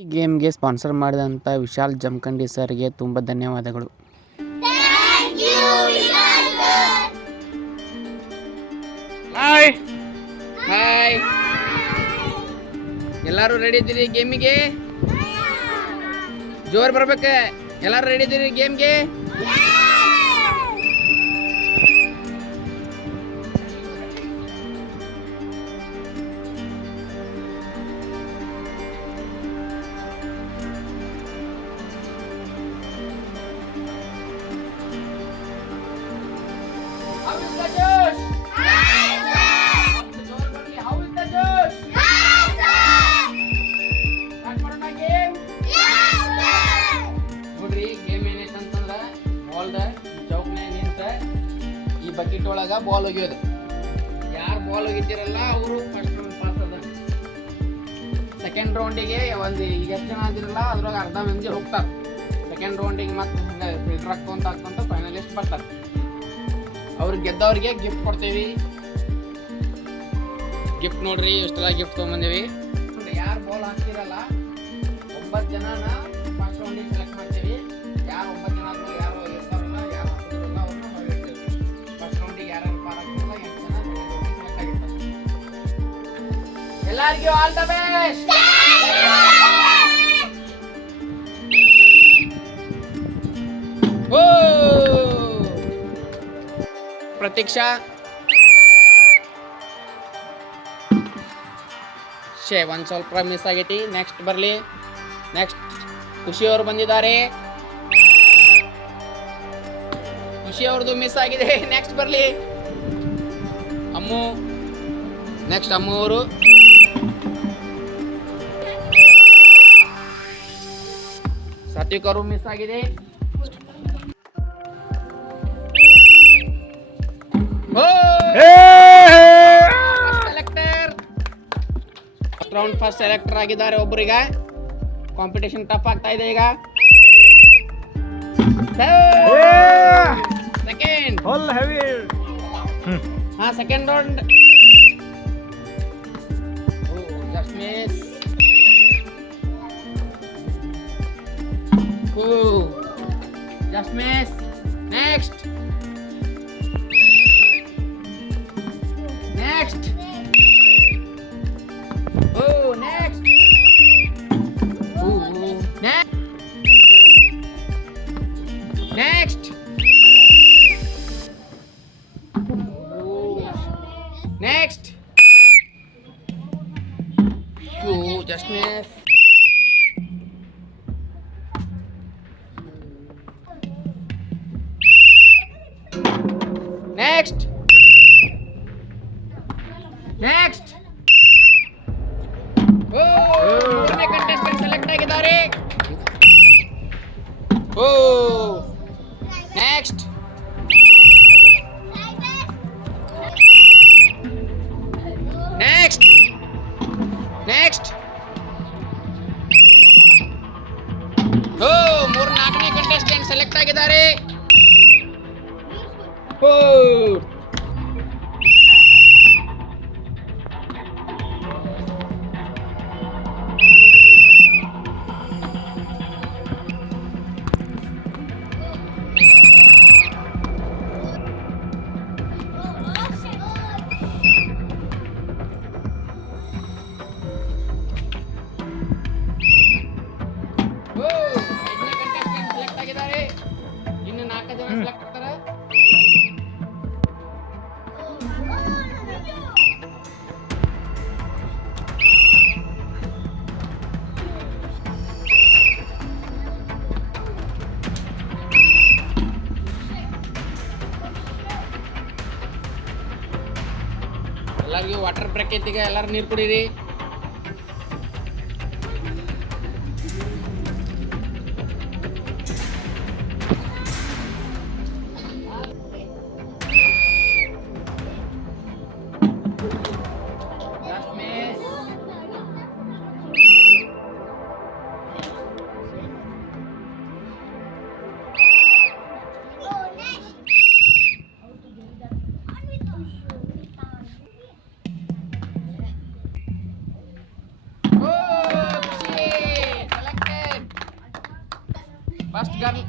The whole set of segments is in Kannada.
ಈ ಗೇಮ್ಗೆ ಸ್ಪಾನ್ಸರ್ ಮಾಡಿದಂಥ ವಿಶಾಲ್ ಜಮಖಂಡಿ ಸರ್ಗೆ ತುಂಬ ಧನ್ಯವಾದಗಳು. ಹಾಯ್ ಹಾಯ್, ಎಲ್ಲರೂ ರೆಡಿ ಇದ್ದೀರಿ ಗೇಮಿಗೆ? ಜೋರ್ ಬರ್ಬೇಕ. ಎಲ್ಲರೂ ರೆಡಿ ಇದ್ದೀರಿ ಗೇಮ್ಗೆ? ನೋಡ್ರಿ, ಗೇಮ್ ಏನೈತಂತಂದ್ರ ಬಾಲ್ದ ಚೌಕ್ನ್ಯಾಗ ನಿಂತ ಈ ಬಕೆಟ್ ಒಳಗ ಬಾಲ್ ಒಗಿಯೋದು. ಯಾರು ಬಾಲ್ ಒಗಿತಿರಲ್ಲ ಅವರು ಫಸ್ಟ್ ರೌಂಡ್ ಪಾಸ್ ಅದ. ಸೆಕೆಂಡ್ ರೌಂಡಿಗೆ ಒಂದು ಈಗ ಎಷ್ಟು ಜನ ಅದಿರಲ್ಲ ಅದ್ರಾಗ ಅರ್ಧ ಮಂದಿ ಹೋಗ್ತಾರ. ಸೆಕೆಂಡ್ ರೌಂಡಿಗೆ ಮತ್ತೆ ಹಂಗೆ ಫಿಲ್ಟರ್ ಹಾಕ್ಕೊಂತ ಫೈನಲಿಸ್ಟ್ ಬರ್ತಾರೆ. ಅವ್ರಿಗೆ ಗೆದ್ದವ್ರಿಗೆ ಗಿಫ್ಟ್ ಕೊಡ್ತೇವಿ. ಗಿಫ್ಟ್ ನೋಡ್ರಿ, ಇಷ್ಟೆಲ್ಲ ಗಿಫ್ಟ್ ತೊಗೊಂಬಂದೇವಿ. ಯಾರು ಬಾಲ್ ಹಾಕ್ತಿರಲ್ಲ 9 ಜನನ ಫಸ್ಟ್ ರೌಂಡಿಗೆ ಸೆಲೆಕ್ಟ್ ಮಾಡ್ತೇವಿ. ಯಾರು 9 ಜನ ಆದ್ಮೇಲೆ ಯಾರು ಇರ್ತಾರಲ್ಲ, ಯಾರು ಹಾಕ್ತಿರಲ್ಲ ಅವ್ರನ್ನ ಮಾಡಿರ್ತೇವೆ. ಫಸ್ಟ್ ರೌಂಡಿಗೆ ಯಾರು ಪಾರ್ ಆಗ್ತಿರಲ್ಲ 8 ಜನ ಸೆಲೆಕ್ಟ್ ಆಗಿರ್ತಾರೆ. ಎಲ್ಲರಿಗೂ ಆಲ್ ದ ಬೆಸ್ಟ್. ಪ್ರತೀಕ್ಷಾ ಒಂದು ಸ್ವಲ್ಪ ಮಿಸ್ ಆಗೈತಿ. ನೆಕ್ಸ್ಟ್ ಬರಲಿ. ನೆಕ್ಸ್ಟ್ ಖುಷಿ ಅವರು ಬಂದಿದ್ದಾರೆ. ಖುಷಿ ಅವ್ರದ್ದು ಮಿಸ್ ಆಗಿದೆ. ನೆಕ್ಸ್ಟ್ ಬರಲಿ ಅಮ್ಮು. ನೆಕ್ಸ್ಟ್ ಅಮ್ಮು ಅವರು. ಸಾತ್ವಿಕ್ ಅವರು ಮಿಸ್ ಆಗಿದೆ. ರೌಂಡ್ ಫಸ್ಟ್ ಸೆಲೆಕ್ಟರ್ ಆಗಿದ್ದಾರೆ ಒಬ್ಬರಿಗೆ. ಕಾಂಪಿಟೇಷನ್ ಟಫ್ ಆಗ್ತಾ ಇದೆ ಈಗ. Second full heavy. Second round. Just miss. Just miss. Next. Next. Next. Next. Next. Just miss. Next. Next. ಮೂರನೇ ಕಂಟೆಸ್ಟೆಂಟ್ ಸೆಲೆಕ್ಟ್ ಆಗಿದ್ದಾರೆ. ನೆಕ್ಸ್ಟ್. ನೆಕ್ಸ್ಟ್. ನೆಕ್ಸ್ಟ್. ನಾಲ್ಕನೇ ಕಂಟೆಸ್ಟೆಂಟ್ ಸೆಲೆಕ್ಟ್ ಆಗಿದ್ದಾರೆ. ಇನ್ನು 4 ಜನ ಸೆಲೆಕ್ಟ್ ಆಗ್ತಾರೆ. ಎಲ್ಲರಿಗೂ ವಾಟರ್ ಬ್ರೇಕ್ ಐತಿ. ಈಗ ಎಲ್ಲರೂ ನೀರು ಕುಡೀರಿ. First girl.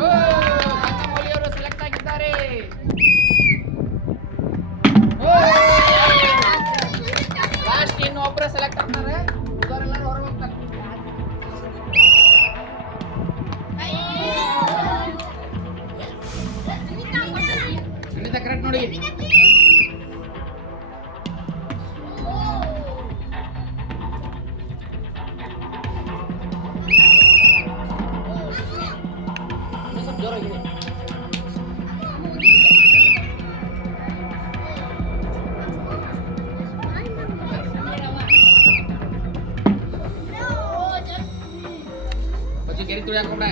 ಗಂಗಮೌಲಿಯವರು ಸೆಲೆಕ್ಟ್ ಆಗಿದ್ದಾರೆ. ಲಾಸ್ಟ್ ಇನ್ನು ಒಬ್ಬರು ಸೆಲೆಕ್ಟ್ ಆಗ್ತಾರೆ, ಉಳಿದವರೆಲ್ಲರೂ ಹೊರಗೆ ಹೋಗ್ತಾರೆ. ಸುನೀತಾ ಕರೆಕ್ಟ್ ನೋಡಿ. ಸ್ವಲ್ಪ ಜೋರಾಗಿದೆ. પછી કેરી તુડ્યા કોડા.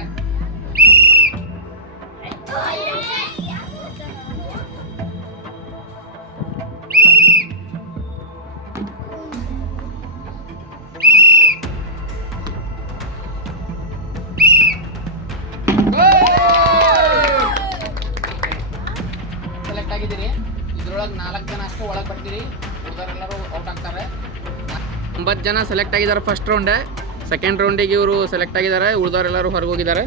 ಸೆಲೆಕ್ಟ್ ಆಗಿದ್ದೀರಿ. ಇದ್ರೊಳಗೆ 4 ಜನ ಅಷ್ಟೇ ಒಳಗೆ ಬರ್ತೀರಿ, ಉಳಿದವರೆಲ್ಲರೂ ಔಟ್ ಆಗ್ತಾರೆ. 9 ಜನ ಸೆಲೆಕ್ಟ್ ಆಗಿದ್ದಾರೆ ಫಸ್ಟ್ ರೌಂಡ್. ಸೆಕೆಂಡ್ ರೌಂಡಿಗೆ ಇವರು ಸೆಲೆಕ್ಟ್ ಆಗಿದ್ದಾರೆ, ಉಳಿದವರೆಲ್ಲರೂ ಹೊರಗೆ ಹೋಗಿದ್ದಾರೆ.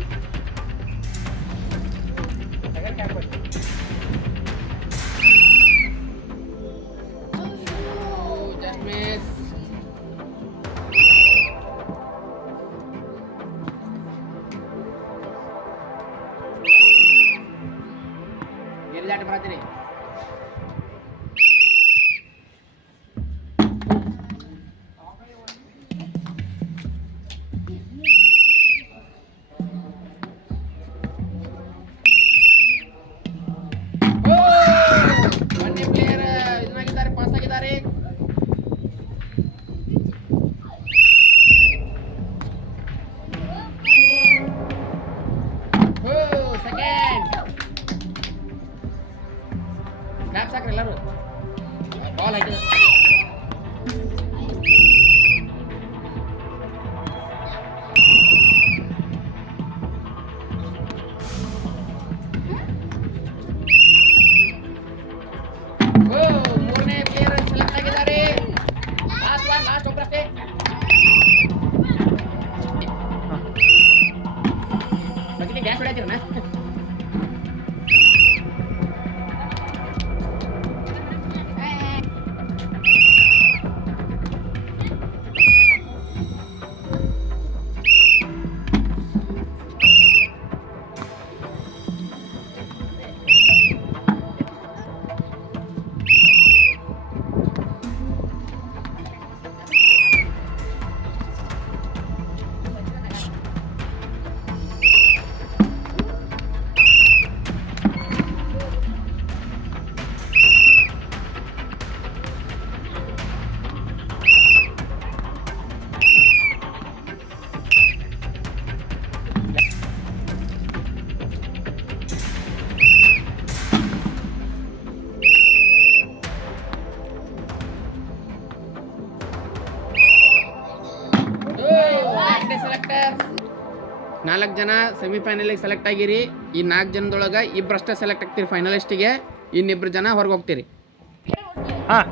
Just miss. ಗಿರಿದಾಟ ಬರ್ತೀರಿ. ಒಂದೇ ಪ್ಲೇಯರ್ ಇದನ್ನಾಗಿದ್ದಾರೆ, ಪಾಸ್ ಆಗಿದ್ದಾರೆ. ಸೆಕೆಂಡ್ ಕ್ಲಾಪ್ ಸಾಕ್ರಿ ಎಲ್ಲರೂ. ಬಾಲ್ ಹಾಕಿದ್ರು. ಮೂರನೇ ಪ್ಲೇಯರ್ ಸೆಲೆಕ್ಟ್ ಆಗಿದ್ದಾರೆ. ಲಾಸ್ಟ್ ಒಬ್ಬರಷ್ಟೇ. ಬಗ್ಗೆ ಡ್ಯಾನ್ಸ್ ಹೊಡ್ಯಾತಿರಣ್ಣ. ಸೆಲೆಕ್ಟರ್ 4 ಜನ ಸೆಮಿಫೈನಲಿಗೆ ಸೆಲೆಕ್ಟ್ ಆಗಿರಿ. ಈ 4 ಜನದೊಳಗೆ ಇಬ್ಬರಷ್ಟೇ ಸೆಲೆಕ್ಟ್ ಆಗ್ತೀರಿ ಫೈನಲಿಸ್ಟಿಗೆ, ಇನ್ನಿಬ್ಬರು ಜನ ಹೊರಗೆ ಹೋಗ್ತೀರಿ. ಹಾಂ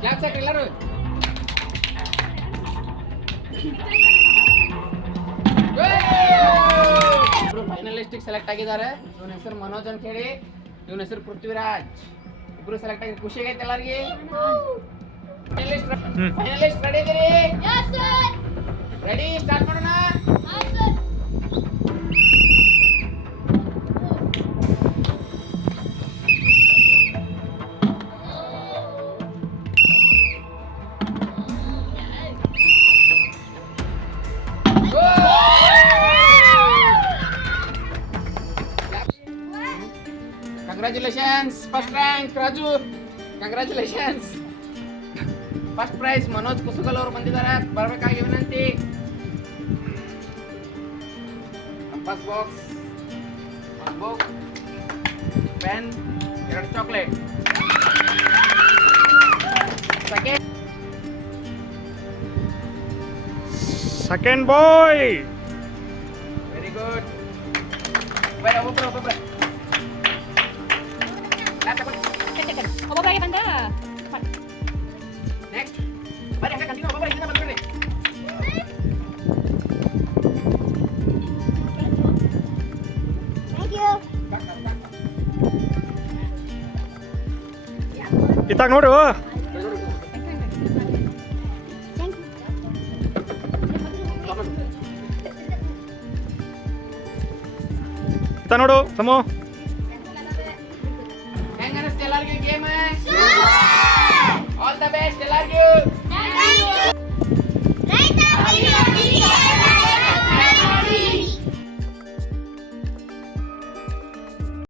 ಕ್ಲಾಪ್ ಸಾಕ್ರಿ ಎಲ್ಲರೂ. ಇಬ್ರು ಫೈನಲಿಸ್ಟಿಗೆ ಸೆಲೆಕ್ಟ್ ಆಗಿದ್ದಾರೆ. ಇವನ ಹೆಸರು ಮನೋಜ್ ಅಂತ ಹೇಳಿ, ಇವನ ಹೆಸರು ಪೃಥ್ವಿರಾಜ್. ಇಬ್ರು ಸೆಲೆಕ್ಟ್ ಆಗಿ ಖುಷಿ ಆಗೈತೆ ಎಲ್ಲರಿಗೆ. ಫೈನಲಿಸ್ಟ್ ರೆಡಿ ಇದೀರಿ? ರೆಡಿ, ಸ್ಟಾರ್ಟ್ ಮಾಡೋಣ. Congratulations, first rank Raju. Congratulations. First prize Manoj Kusugal ಅವರು ಬಂದಿದ್ದಾರೆ, ಬರಬೇಕಾಗಿ ವಿನಂತಿ. ಫಸ್ಟ್ ಬಾಕ್ಸ್ ಒಂದು book pen 2 chocolate second boy. Very good. Bye ಒಬ್ಬೊಬ್ಬರು ಒಬ್ಬೊಬ್ಬರಿಗೆ ಬಂದ ನೆಕ್ಸ್ಟ್ ಬರೀ ಹಂಗೆ ಕಂಟಿನ್ಯೂ ಒಬ್ಬೊಬ್ಬರು ಹಿಂದೆ ಬಂದ್ಬಿಡ್ರಿ. ಇತ್ತಾಗ ನೋಡು. ಇತ್ತ ನೋಡು ಸಮು. ಹೆಂಗ ಅನಿಸ್ತು ಎಲ್ಲರಿಗೂ ಗೇಮ್? ಆಲ್ ದ ಬೆಸ್ಟ್ ಎಲ್ಲರಿಗೂ.